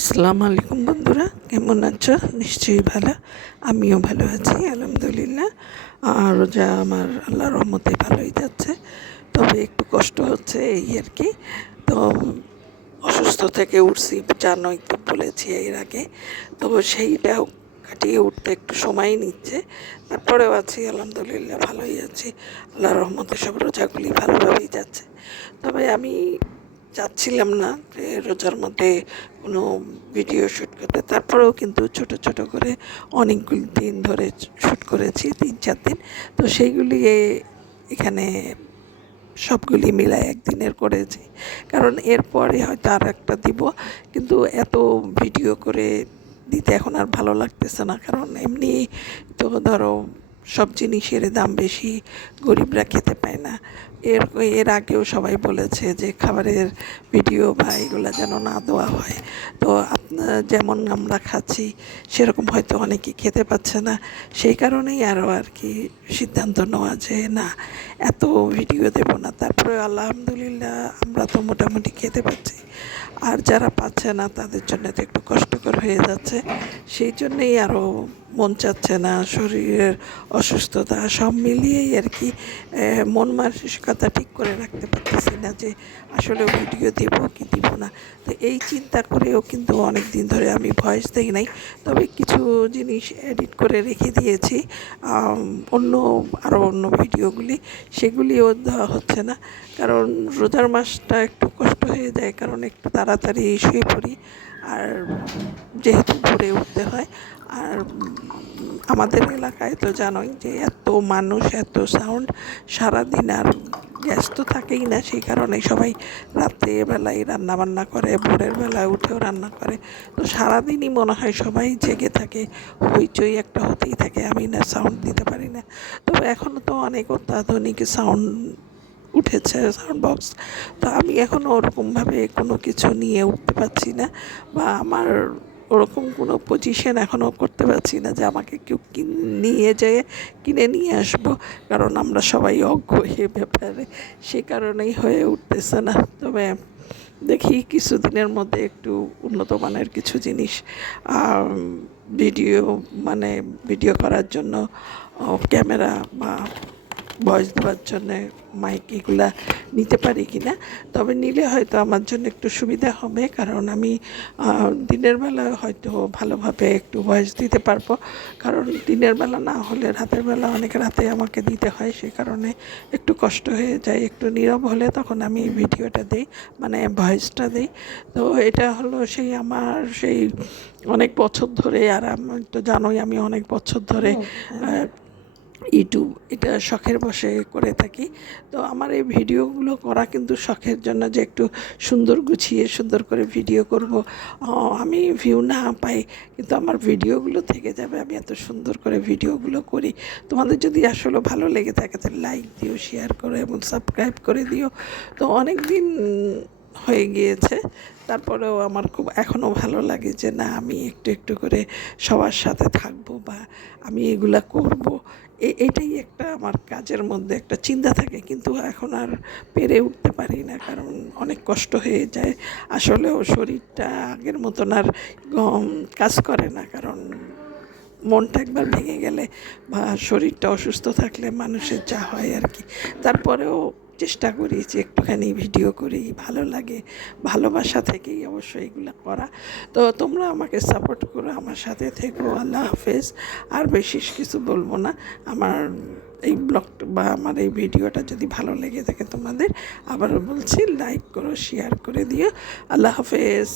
আসসালামু আলাইকুম বন্ধুরা, কেমন আছো? নিশ্চয়ই ভালো। আমিও ভালো আছি আলহামদুলিল্লাহ। আর রোজা আমার আল্লাহর রহমতে ভালোই যাচ্ছে, তবে একটু কষ্ট হচ্ছে এই আর কি। তো অসুস্থ থেকে উঠছি, জানোই তো, বলেছি এর আগে। তো সেইটাও কাটিয়ে উঠতে একটু সময় নিচ্ছে। তারপরেও আছি আলহামদুলিল্লাহ, ভালোই আছি। আল্লাহর রহমতে সব রোজাগুলি ভালোভাবেই যাচ্ছে। তবে আমি চাচ্ছিলাম না যে রোজার মধ্যে কোনো ভিডিও শ্যুট করতে, তারপরেও কিন্তু ছোট ছোট করে অনেকগুলি দিন ধরে শ্যুট করেছি, 3-4 দিন। তো সেইগুলি এখানে সবগুলি মিলায় একদিনের করেছি, কারণ এরপরে হয়তো আর একটা দিব। কিন্তু এত ভিডিও করে দিতে এখন আর ভালো লাগতেছে না, কারণ এমনি তো ধরো সব জিনিসের দাম বেশি, গরিবরা খেতে পায় না। এর এর আগেও সবাই বলেছে যে খাবারের ভিডিও বা এগুলো যেন না দেওয়া হয়। তো আপনার যেমন আমরা খাচ্ছি সেরকম হয়তো অনেকেই খেতে পাচ্ছে না, সেই কারণেই আরও আর কি সিদ্ধান্ত নেওয়া যে না, এত ভিডিও দেব না। তারপরে আলহামদুলিল্লাহ আমরা তো মোটামুটি খেতে পাচ্ছি, আর যারা পাচ্ছে না তাদের জন্য তো একটু কষ্টকর হয়ে যাচ্ছে। সেই জন্যেই আরও মন চাচ্ছে না, শরীরের অসুস্থতা সব মিলিয়েই আর কি মন মানসিকতা ঠিক করে রাখতে পারতেছি না যে আসলে ভিডিও দেব কি দিব না। তো এই চিন্তা করেও কিন্তু অনেক দিন ধরে আমি ভয়েস দিই নাই, তবে কিছু জিনিস এডিট করে রেখে দিয়েছি। অন্য ভিডিওগুলি সেগুলিও দেওয়া হচ্ছে না, কারণ রোজার মাসটা একটু কষ্ট হয়ে যায়, কারণ একটু তাড়াতাড়ি শুয়ে পড়ি, আর যেহেতু ভোরে উঠতে হয়। আর আমাদের এলাকায় তো জানোই যে এত মানুষ, এত সাউন্ড সারাদিন, আর গ্যাস তো থাকেই না, সেই কারণে সবাই রাত্রেবেলায় রান্নাবান্না করে, ভোরের বেলায় উঠেও রান্না করে। তো সারাদিনই মনে হয় সবাই জেগে থাকে, হইচই একটা হতেই থাকে, আমি না সাউন্ড দিতে পারি না। তবে এখনও তো অনেক অত্যাধুনিক সাউন্ড উঠেছে, সাউন্ড বক্স। তো আমি এখনও ওরকমভাবে কোনো কিছু নিয়ে উঠতে পারছি না, বা আমার ওরকম কোনো পজিশন এখনও করতে পারছি না যে আমাকে কেউ নিয়ে যেয়ে কিনে নিয়ে আসবো, কারণ আমরা সবাই অজ্ঞ এ ব্যাপারে, সে কারণেই হয়ে উঠতেছে না। তবে দেখি কিছুদিনের মধ্যে একটু উন্নত মানের কিছু জিনিস ভিডিও, মানে ভিডিও করার জন্য ক্যামেরা বা ভয়েস দেওয়ার জন্যে মাইক এগুলা নিতে পারি কি না। তবে নিলে হয়তো আমার জন্য একটু সুবিধা হবে, কারণ আমি দিনের বেলা হয়তো ভালোভাবে একটু ভয়েস দিতে পারবো, কারণ দিনের বেলা না হলে রাতের বেলা অনেক রাতে আমাকে দিতে হয়, সেই কারণে একটু কষ্ট হয়ে যায়। একটু নীরব হলে তখন আমি ভিডিওটা দিই, মানে ভয়েসটা দিই। তো এটা হলো সেই আমার সেই অনেক বছর ধরে, আর আমি তো জানোই আমি অনেক বছর ধরে ইউটিউব এটা শখের বশে করে থাকি। তো আমার এই ভিডিওগুলো করা কিন্তু শখের জন্য, যে একটু সুন্দর গুছিয়ে সুন্দর করে ভিডিও করব। আমি ভিউ না পাই, কিন্তু আমার ভিডিওগুলো থেকে যাবে, আমি এত সুন্দর করে ভিডিওগুলো করি। তোমাদের যদি আসলে ভালো লেগে থাকে তাহলে লাইক দিও, শেয়ার করো এবং সাবস্ক্রাইব করে দিও। তো অনেক দিন হয়ে গিয়েছে, তারপরেও আমার খুব এখনও ভালো লাগে যে না, আমি একটু একটু করে সবার সাথে থাকবো, বা আমি এগুলা করব। এটাই একটা আমার কাজের মধ্যে একটা চিন্তা থাকে, কিন্তু এখন আর পেরে উঠতে পারি না, কারণ অনেক কষ্ট হয়ে যায়। আসলেও শরীরটা আগের মতন আর কাজ করে না, কারণ মনটা একবার ভেঙে গেলে বা শরীরটা অসুস্থ থাকলে মানুষের যা হয় আর কি। তারপরেও চেষ্টা করি যে একটুখানি ভিডিও করি, ভালো লাগে, ভালোবাসা থেকেই অবশ্য এগুলো করা। তো তোমরা আমাকে সাপোর্ট করো, আমার সাথে থেকো। আল্লাহ হাফেজ। আর বেশি কিছু বলবো না। আমার এই ব্লগটা বা আমার এই ভিডিওটা যদি ভালো লেগে থাকে তোমাদের, আবারও বলছি লাইক করো, শেয়ার করে দিও। আল্লাহ হাফেজ।